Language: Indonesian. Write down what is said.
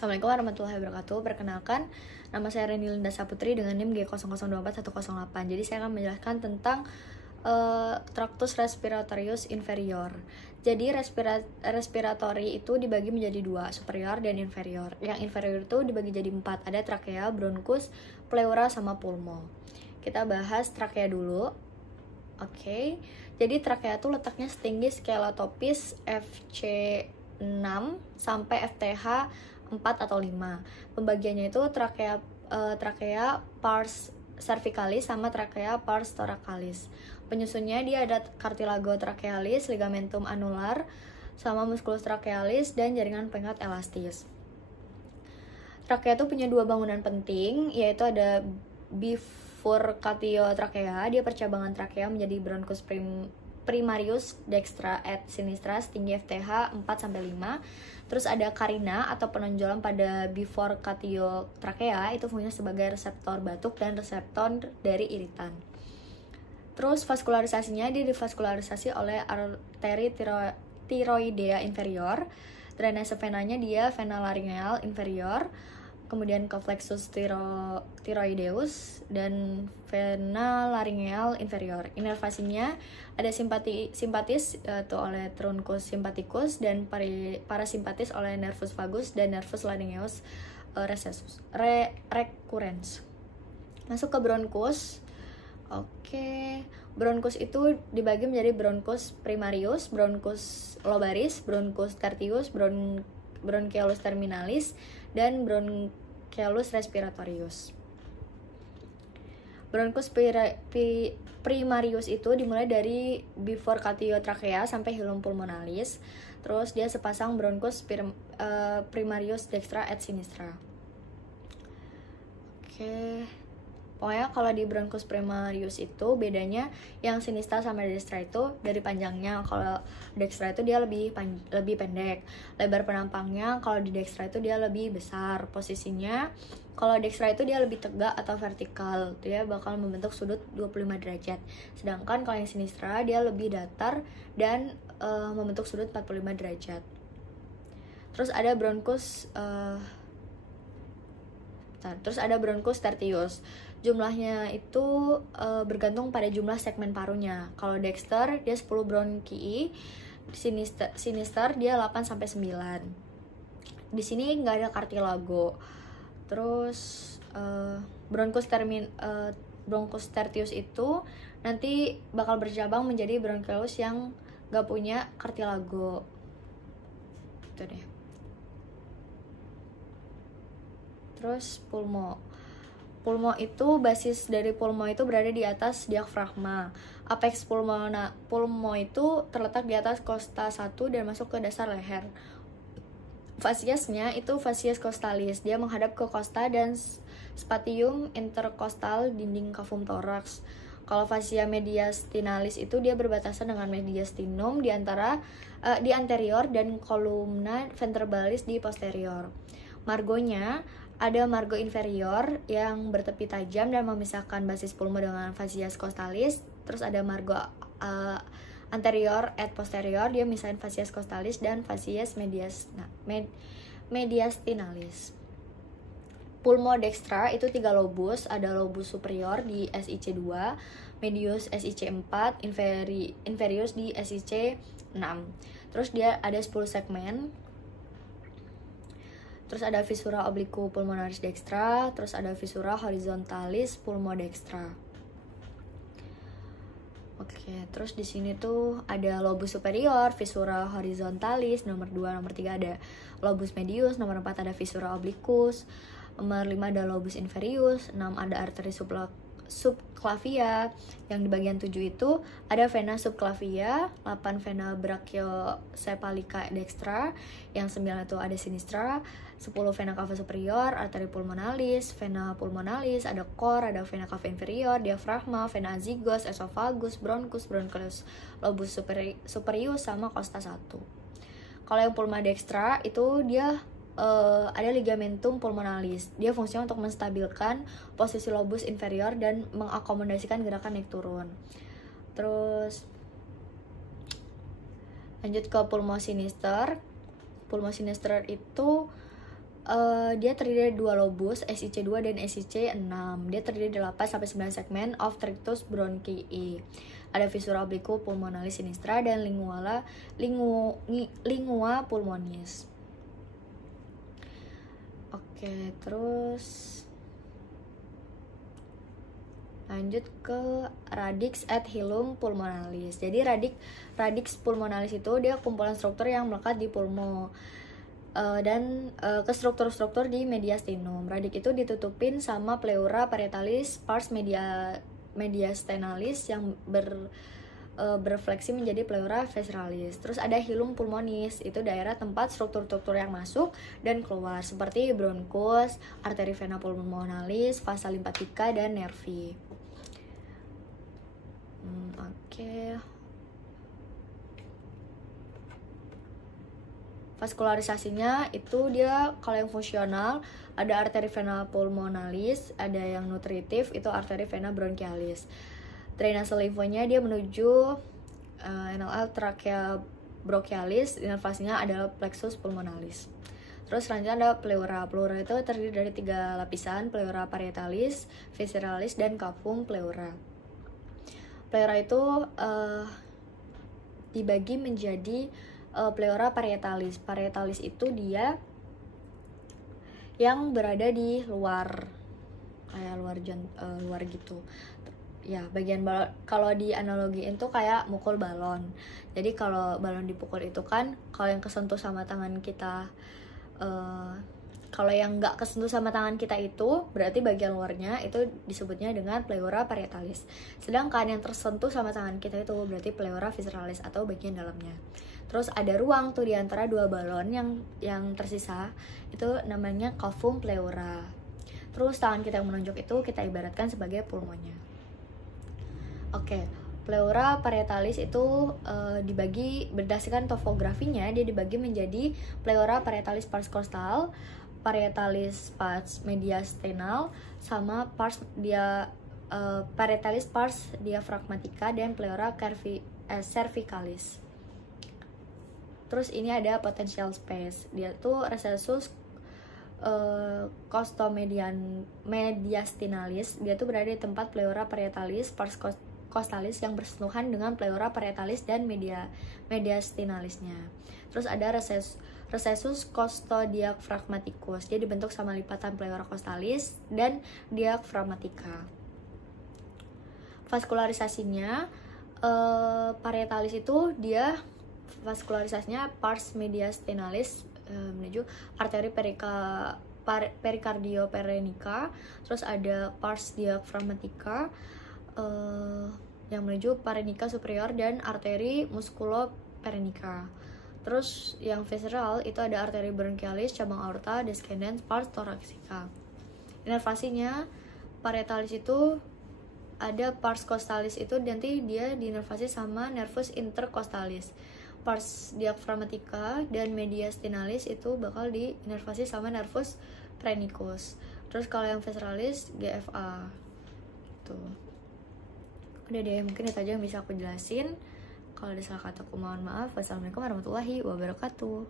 Assalamualaikum warahmatullahi wabarakatuh. Perkenalkan, nama saya Reni Linda Saputri dengan NIM G0024108. Jadi saya akan menjelaskan tentang tractus respiratorius inferior. Jadi respiratory itu dibagi menjadi dua, superior dan inferior. Yang inferior itu dibagi jadi 4, ada trakea, bronkus, pleura, sama pulmo. Kita bahas trakea dulu. Oke. Jadi trakea itu letaknya setinggi skeletopis FC6 sampai FTH 4 atau 5. Pembagiannya itu trakea pars cervicalis sama trakea pars thoracalis. Penyusunnya dia ada cartilago trachealis, ligamentum anular, sama musculus trachealis, dan jaringan pengat elastis. Trakea itu punya dua bangunan penting, yaitu ada bifurcatio trakea, dia percabangan trakea menjadi bronchus primarius dextra et sinistra setinggi FTH 4-5. Terus ada carina atau penonjolan pada bifurcatio trakea, itu fungsinya sebagai reseptor batuk dan reseptor dari iritan. Terus vaskularisasinya dia divaskularisasi oleh arteri tiroidea inferior. Drainase venanya dia vena laryngeal inferior, kemudian ke flexus thyroideus dan vena laryngeal inferior. Inervasinya ada simpatis itu oleh truncus sympathicus dan parasimpatis oleh nervus vagus dan nervus laryngeus recurrens. Masuk ke bronkus. Oke, bronkus itu dibagi menjadi bronkus primarius, bronkus lobaris, bronkus tertius, bronchiolus terminalis, dan bronchiolus respiratorius. Bronkus primarius itu dimulai dari bifurcatio trachea sampai hilum pulmonalis. Terus dia sepasang bronkus primarius dextra et sinistra. Oke. Pokoknya kalau di bronkus primarius itu bedanya yang sinistra sama dextra itu dari panjangnya. Kalau dextra itu dia lebih pendek. Lebar penampangnya kalau di dextra itu dia lebih besar. Posisinya kalau dextra itu dia lebih tegak atau vertikal. Dia bakal membentuk sudut 25 derajat. Sedangkan kalau yang sinistra dia lebih datar dan membentuk sudut 45 derajat. Terus ada bronkus tertius. Jumlahnya itu bergantung pada jumlah segmen parunya. Kalau dexter dia 10 bronki, sinister dia 8-9. Di sini nggak ada cartilago. Terus bronkus tertius itu nanti bakal bercabang menjadi bronchiolus yang nggak punya cartilago. Itu deh. Terus pulmo itu basis dari pulmo itu berada di atas diafragma. Apex pulmo itu terletak di atas costa 1 dan masuk ke dasar leher. Fasiesnya itu fasies costalis, dia menghadap ke costa dan spatium intercostal dinding cavum thorax. Kalau fascia mediastinalis itu dia berbatasan dengan mediastinum di anterior dan columna vertebralis di posterior. Margonya ada margo inferior yang bertepi tajam dan memisahkan basis pulmo dengan fasies costalis. Terus ada margo anterior et posterior, dia misahin fasies costalis dan fasies mediastinalis. Pulmo dextra itu 3 lobus, ada lobus superior di SIC2, medius SIC4, inferius di SIC6. Terus dia ada 10 segmen. Terus ada visura obliqu pulmonaris dextra, terus ada visura horizontalis pulmodextra. Oke, terus di sini tuh ada lobus superior, visura horizontalis, nomor 2, nomor 3 ada lobus medius, nomor 4 ada visura obliquus, nomor 5 ada lobus inferius, 6 ada arteri subclavia, yang di bagian 7 itu ada vena subclavia, 8 vena brachiocephalica dextra, yang 9 itu ada sinistra, 10 vena cava superior, arteri pulmonalis, vena pulmonalis, ada cor, ada vena cava inferior, diafragma, vena azygos, esophagus, bronchus, bronchus, lobus superius, sama costa 1. Kalau yang pulma dextra itu dia ada ligamentum pulmonalis. Dia fungsinya untuk menstabilkan posisi lobus inferior dan mengakomodasikan gerakan naik turun. Terus lanjut ke pulmo sinister. Pulmo sinister itu dia terdiri dari 2 lobus, SIC2 dan SIC6. Dia terdiri dari 8 sampai 9 segmen obstructus bronchii. Ada viscera obliqua pulmonalis sinistra dan lingua pulmonis. Oke, terus lanjut ke radix et hilum pulmonalis. Jadi radix pulmonalis itu dia kumpulan struktur yang melekat di pulmo dan ke struktur-struktur di mediastinum. Radik itu ditutupin sama pleura parietalis pars mediastinalis yang berfleksi menjadi pleura visceralis. Terus ada hilum pulmonis, itu daerah tempat struktur-struktur yang masuk dan keluar seperti bronchus, arteri vena pulmonalis, vasa limpatika dan nervi. Oke. Vaskularisasinya itu dia kalau yang fungsional ada arteri vena pulmonalis, ada yang nutritif itu arteri vena bronchialis. Drainase limfonya dia menuju NLL trachea brachialis, inervasinya adalah plexus pulmonalis. Terus selanjutnya ada pleura. Pleura itu terdiri dari 3 lapisan, pleura parietalis, visceralis, dan cavum pleura. Pleura itu dibagi menjadi pleura parietalis. Parietalis itu dia yang berada di luar, kayak luar gitu. Ya, bagian balon, kalau di analogiin tuh kayak mukul balon. Jadi kalau balon dipukul itu kan, kalau yang kesentuh sama tangan kita, kalau yang nggak kesentuh sama tangan kita itu berarti bagian luarnya itu disebutnya dengan pleura parietalis. Sedangkan yang tersentuh sama tangan kita itu berarti pleura visceralis atau bagian dalamnya. Terus ada ruang tuh di antara 2 balon yang tersisa, itu namanya cavum pleura. Terus tangan kita yang menunjuk itu kita ibaratkan sebagai pulmonya. Oke, pleura parietalis itu dibagi berdasarkan topografinya, dia dibagi menjadi pleura parietalis pars costal, parietalis pars mediastinal, sama parietalis pars diaphragmatica, dan pleura cervicalis. Terus ini ada potential space, dia tuh recessus costomediastinalis, dia tuh berada di tempat pleura parietalis pars costalis yang bersentuhan dengan pleura parietalis dan mediastinalisnya. Terus ada recessus costodiaphragmaticus, dia dibentuk sama lipatan pleura costalis dan diaphragmatica. Vaskularisasinya parietalis itu dia vaskularisasinya pars mediastinalis menuju arteri perikardioperenica. Terus ada pars diaphragmatica yang menuju parenica superior dan arteri musculoperenica. Terus yang visceral itu ada arteri bronchialis, cabang aorta, descendens, pars thoracica. Inervasinya parietalis itu ada pars costalis, itu nanti dia diinervasi sama nervus intercostalis. Pars diaphragmatica dan mediastinalis itu bakal diinervasi sama nervus phrenicus. Terus kalau yang visceralis GFA tuh. Udah deh, mungkin itu aja yang bisa aku jelasin. Kalau ada salah kataku mohon maaf. Wassalamualaikum warahmatullahi wabarakatuh.